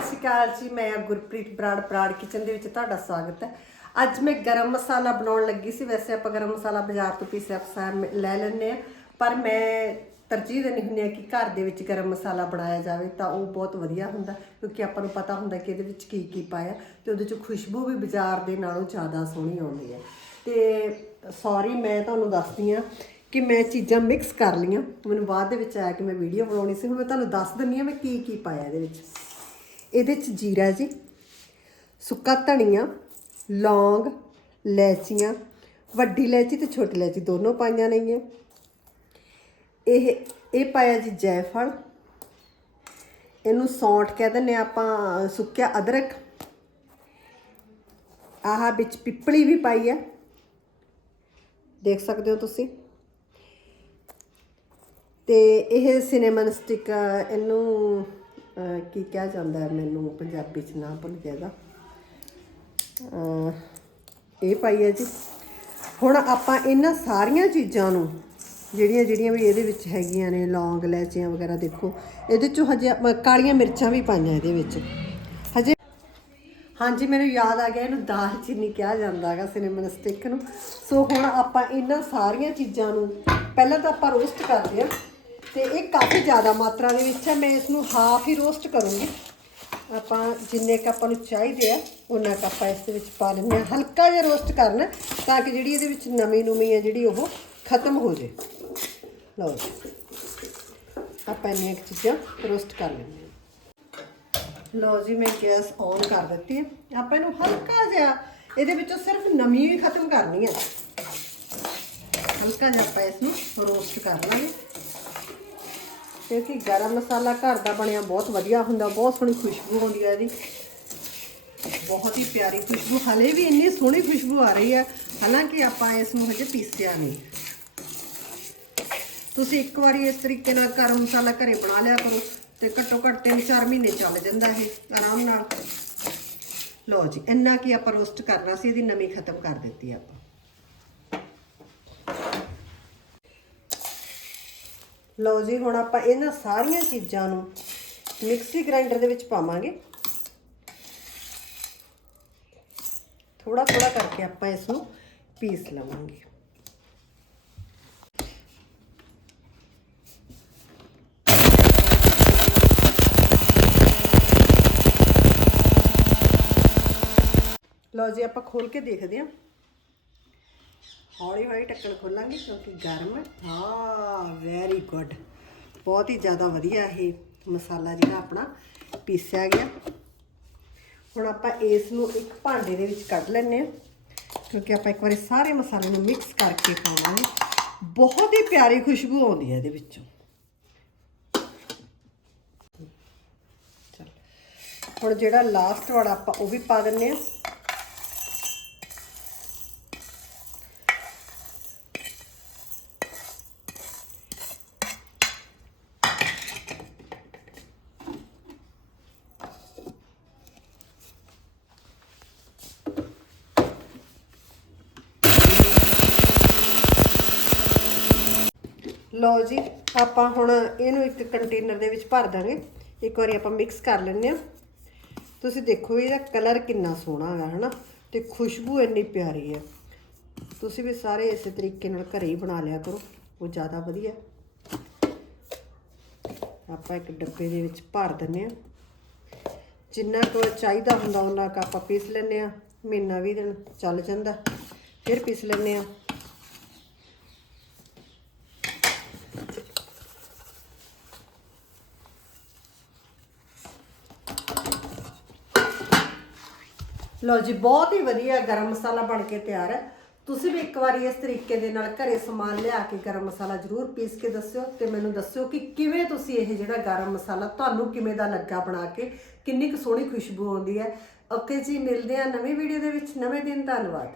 ਸਤਿ ਸ਼੍ਰੀ ਅਕਾਲ ਜੀ, ਮੈਂ ਗੁਰਪ੍ਰੀਤ ਬਰਾੜ ਬਰਾੜ ਕਿਚਨ ਦੇ ਵਿੱਚ ਤੁਹਾਡਾ ਸਵਾਗਤ ਹੈ। ਅੱਜ ਮੈਂ ਗਰਮ ਮਸਾਲਾ ਬਣਾਉਣ ਲੱਗੀ ਸੀ। ਵੈਸੇ ਆਪਾਂ ਗਰਮ ਮਸਾਲਾ ਬਾਜ਼ਾਰ ਤੋਂ ਪੀਸਿਆ ਪਸਾਇਆ ਲੈ ਲੈਂਦੇ ਆ ਪਰ ਮੈਂ ਤਰਜੀਹ ਦਿੰਦੀ ਹੁੰਦੀ ਆ ਕਿ ਘਰ ਦੇ ਵਿੱਚ ਗਰਮ ਮਸਾਲਾ ਬਣਾਇਆ ਜਾਵੇ ਤਾਂ ਉਹ ਬਹੁਤ ਵਧੀਆ ਹੁੰਦਾ, ਕਿਉਂਕਿ ਆਪਾਂ ਨੂੰ ਪਤਾ ਹੁੰਦਾ ਕਿ ਇਹਦੇ ਵਿੱਚ ਕੀ ਕੀ ਪਾਇਆ ਤੇ ਉਹਦੇ ਚ ਖੁਸ਼ਬੂ ਵੀ ਬਾਜ਼ਾਰ ਦੇ ਨਾਲੋਂ ਜ਼ਿਆਦਾ ਸੋਹਣੀ ਆਉਂਦੀ ਹੈ। ਤੇ ਸੌਰੀ ਮੈਂ ਤੁਹਾਨੂੰ ਦੱਸਦੀ ਆ ਕਿ ਮੈਂ ਚੀਜ਼ਾਂ ਮਿਕਸ ਕਰ ਲੀਆਂ ਮੈਨੂੰ ਬਾਅਦ ਦੇ ਵਿੱਚ ਆਇਆ ਕਿ ਮੈਂ ਵੀਡੀਓ ਬਣਾਉਣੀ ਸੀ। ਹੁਣ ਮੈਂ ਤੁਹਾਨੂੰ ਦੱਸ ਦਿੰਨੀ ਆ ਮੈਂ ਕੀ ਕੀ ਪਾਇਆ ਇਹਦੇ ਵਿੱਚ। ਇਹਦੇ ਚ ਜੀਰਾ ਜੀ, ਸੁੱਕਾ ਧਨੀਆ, ਲੌਂਗ, ਲੈਚੀਆਂ, ਵੱਡੀ ਇਲਾਇਚੀ ਤੇ ਛੋਟੀ ਇਲਾਇਚੀ ਦੋਨੋਂ ਪਾਈਆਂ ਨੇਗੀਆਂ। ਇਹ ਇਹ ਪਾਇਆ ਜੀ ਜੈਫਲ। ਇਹਨੂੰ ਸੌਂਠ ਕਹਿ ਦਿੰਦੇ ਹਾਂ ਆਪਾਂ, ਸੁੱਕਿਆ ਅਦਰਕ। ਆਹ ਵਿੱਚ ਪਿੱਪਲੀ ਵੀ ਪਾਈ ਹੈ। ਦੇਖ ਸਕਦੇ ਹੋ ਤੁਸੀਂ। ਤੇ ਇਹ ਸਿਨੇਮਨ ਸਟਿਕ ਇਹਨੂੰ ਕੀ ਕਿਹਾ ਜਾਂਦਾ ਮੈਨੂੰ ਪੰਜਾਬੀ ਚ ਨਾ ਭੁੱਲ ਗਿਆ ਇਹਦਾ। ਇਹ ਪਾਈ ਹੈ ਜੀ। ਹੁਣ ਆਪਾਂ ਇਹਨਾਂ ਸਾਰੀਆਂ ਚੀਜ਼ਾਂ ਨੂੰ ਜਿਹੜੀਆਂ ਜਿਹੜੀਆਂ ਵੀ ਇਹਦੇ ਵਿੱਚ ਹੈਗੀਆਂ ਨੇ, ਲੌਂਗ, ਇਲਾਇਚੀਆਂ ਵਗੈਰਾ ਦੇਖੋ, ਇਹਦੇ ਚੋਂ ਹਜੇ ਕਾਲੀਆਂ ਮਿਰਚਾਂ ਵੀ ਪਾਈਆਂ ਇਹਦੇ ਵਿੱਚ। ਹਜੇ ਹਾਂਜੀ, ਮੈਨੂੰ ਯਾਦ ਆ ਗਿਆ, ਇਹਨੂੰ ਦਾਲਚੀਨੀ ਕਿਹਾ ਜਾਂਦਾ ਹੈਗਾ ਸਿਨੇਮਨ ਸਟਿਕ ਨੂੰ। ਸੋ ਹੁਣ ਆਪਾਂ ਇਹਨਾਂ ਸਾਰੀਆਂ ਚੀਜ਼ਾਂ ਨੂੰ ਪਹਿਲਾਂ ਤਾਂ ਆਪਾਂ ਰੋਸਟ ਕਰਦੇ ਆ ਤੇ ਇਹ ਕਾਫੀ ਜ਼ਿਆਦਾ ਮਾਤਰਾ ਦੇ ਵਿੱਚ ਹੈ। ਮੈਂ ਇਸ ਨੂੰ ਹਾਫ ਹੀ ਰੋਸਟ ਕਰੂੰਗੀ। ਆਪਾਂ ਜਿੰਨੇ ਕ ਆਪਾਂ ਨੂੰ ਚਾਹੀਦੇ ਆ ਉਹਨਾਂ ਕ ਆਪਾਂ ਇਸ ਦੇ ਵਿੱਚ ਪਾ ਲੈਂਦੇ ਆ ਹਲਕਾ ਜਿਹਾ ਰੋਸਟ ਕਰਨਾ ਤਾਂ ਕਿ ਜਿਹੜੀ ਇਹਦੇ ਵਿੱਚ ਨਮੀ ਨੂਮੀ ਹੈ, ਜਿਹੜੀ ਉਹ ਖਤਮ ਹੋ ਜੇ ਲਓ ਜੀ। ਆਪਾਂ ਇੰਨੀਆਂ ਕੁ ਚੀਜ਼ਾਂ ਰੋਸਟ ਕਰ ਲੈਂਦੇ ਹਾਂ। ਲਓ ਜੀ, ਮੈਂ ਗੈਸ ਔਨ ਕਰ ਦਿੱਤੀ ਹੈ। ਆਪਾਂ ਇਹਨੂੰ ਹਲਕਾ ਜਿਹਾ, ਇਹਦੇ ਵਿੱਚੋਂ ਸਿਰਫ ਨਮੀ ਹੀ ਖਤਮ ਕਰਨੀ ਹੈ। ਹਲਕਾ ਜਿਹਾ ਆਪਾਂ ਇਸ ਨੂੰ ਰੋਸਟ ਕਰ ਲਾਂਗੇ। ਕਿਉਂਕਿ ਗਰਮ ਮਸਾਲਾ ਘਰ ਦਾ ਬਣਿਆ ਬਹੁਤ ਵਧੀਆ ਹੁੰਦਾ, ਬਹੁਤ ਸੋਹਣੀ ਖੁਸ਼ਬੂ ਆਉਂਦੀ ਹੈ ਇਹਦੀ। ਬਹੁਤ ਹੀ ਪਿਆਰੀ ਖੁਸ਼ਬੂ, ਹਲੇ ਵੀ ਇੰਨੀ ਸੋਹਣੀ ਖੁਸ਼ਬੂ ਆ ਰਹੀ ਹੈ ਹਾਲਾਂਕਿ ਆਪਾਂ ਇਸ ਨੂੰ ਹਜੇ ਪੀਸਿਆ ਨਹੀਂ। ਤੁਸੀਂ ਇੱਕ ਵਾਰੀ ਇਸ ਤਰੀਕੇ ਨਾਲ ਗਰਮ ਮਸਾਲਾ ਘਰੇ ਬਣਾ ਲਿਆ ਕਰੋ ਤੇ ਘੱਟੋ ਘੱਟ 3-4 ਮਹੀਨੇ ਚੱਲ ਜਾਂਦਾ ਇਹ, ਆਰਾਮ ਨਾਲ। ਲਓ ਜੀ, ਇੰਨਾ ਕੀ ਆਪਾਂ ਰੋਸਟ ਕਰਨਾ ਸੀ, ਇਹਦੀ ਨਮੀ ਖਤਮ ਕਰ ਦਿੱਤੀ ਆਪਾਂ। ਲਓ ਜੀ, ਹੁਣ ਆਪਾਂ ਇਹਨਾਂ ਸਾਰੀਆਂ ਚੀਜ਼ਾਂ ਨੂੰ ਮਿਕਸੀ ਗ੍ਰਾਈਂਡਰ ਦੇ ਵਿੱਚ ਪਾਵਾਂਗੇ। ਥੋੜਾ ਥੋੜਾ ਕਰਕੇ ਆਪਾਂ ਇਸ ਨੂੰ ਪੀਸ ਲਵਾਂਗੇ। ਲਓ ਜੀ, ਆਪਾਂ ਖੋਲ ਕੇ ਦੇਖਦੇ ਹਾਂ। ਹੌਲੀ ਹੌਲੀ ਢੱਕਣ ਖੋਲਾਂਗੇ ਕਿਉਂਕਿ ਗਰਮ ਹਾਂ। ਵੈਰੀ ਗੁੱਡ ਬਹੁਤ ਹੀ ਜ਼ਿਆਦਾ ਵਧੀਆ ਇਹ ਮਸਾਲਾ ਜਿਹੜਾ ਆਪਣਾ ਪੀਸਿਆ ਗਿਆ। ਹੁਣ ਆਪਾਂ ਇਸ ਨੂੰ ਇੱਕ ਭਾਂਡੇ ਦੇ ਵਿੱਚ ਕੱਢ ਲੈਂਦੇ ਹਾਂ, ਕਿਉਂਕਿ ਆਪਾਂ ਇੱਕ ਵਾਰੀ ਸਾਰੇ ਮਸਾਲੇ ਨੂੰ ਮਿਕਸ ਕਰਕੇ ਪਾਵਾਂਗੇ। ਬਹੁਤ ਹੀ ਪਿਆਰੀ ਖੁਸ਼ਬੂ ਆਉਂਦੀ ਹੈ ਇਹਦੇ ਵਿੱਚੋਂ। ਚੱਲ। ਹੁਣ ਜਿਹੜਾ ਲਾਸਟ ਵਾਲਾ ਆਪਾਂ ਉਹ ਵੀ ਪਾ ਦਿੰਨੇ ਆ ਲਓ ਜੀ, ਆਪਾਂ ਹੁਣ ਇਹਨੂੰ ਇੱਕ ਕੰਟੇਨਰ ਦੇ ਵਿੱਚ ਭਰ ਦਾਂਗੇ। ਇੱਕ ਵਾਰੀ ਆਪਾਂ ਮਿਕਸ ਕਰ ਲੈਂਦੇ ਆ ਤੁਸੀਂ ਦੇਖੋ ਇਹਦਾ ਕਲਰ ਕਿੰਨਾ ਸੋਹਣਾ ਹੈ ਹਨਾ? ਤੇ ਖੁਸ਼ਬੂ ਇੰਨੀ ਪਿਆਰੀ ਹੈ। ਤੁਸੀਂ ਵੀ ਸਾਰੇ ਇਸੇ ਤਰੀਕੇ ਨਾਲ ਘਰੇ ਹੀ ਬਣਾ ਲਿਆ ਕਰੋ। ਉਹ ਜ਼ਿਆਦਾ ਵਧੀਆ। ਆਪਾਂ ਇੱਕ ਡੱਬੇ ਦੇ ਵਿੱਚ ਭਰ ਦਿੰਨੇ ਆ ਜਿੰਨਾ ਕੁ ਚਾਹੀਦਾ ਹੁੰਦਾ ਉਹਨਾਂ ਕੁ ਆਪਾਂ ਪੀਸ ਲੈਂਦੇ ਆ ਮਹੀਨਾ ਵੀ ਦਿਨ ਚੱਲ ਜਾਂਦਾ। ਫਿਰ ਪੀਸ ਲੈਂਦੇ ਆ ਲਓ ਜੀ, ਬਹੁਤ ਹੀ ਵਧੀਆ ਗਰਮ ਮਸਾਲਾ ਬਣ ਕੇ ਤਿਆਰ ਹੈ। ਤੁਸੀਂ ਵੀ ਇੱਕ ਵਾਰੀ ਇਸ ਤਰੀਕੇ ਦੇ ਨਾਲ ਘਰੇ ਸਮਾਨ ਲਿਆ ਕੇ ਗਰਮ ਮਸਾਲਾ ਜ਼ਰੂਰ ਪੀਸ ਕੇ ਦੱਸਿਓ ਤੇ ਮੈਨੂੰ ਦੱਸਿਓ ਕਿ ਕਿਵੇਂ ਤੁਸੀਂ ਇਹ ਜਿਹੜਾ ਗਰਮ ਮਸਾਲਾ ਤੁਹਾਨੂੰ ਕਿਵੇਂ ਦਾ ਲੱਗਾ ਬਣਾ ਕੇ, ਕਿੰਨੀ ਕੁ ਸੋਹਣੀ ਖੁਸ਼ਬੂ ਆਉਂਦੀ ਹੈ। ਓਕੇ ਜੀ, ਮਿਲਦੇ ਆ ਨਵੀਂ ਵੀਡੀਓ ਦੇ ਵਿੱਚ। ਨਵੇਂ ਦਿਨ, ਧੰਨਵਾਦ।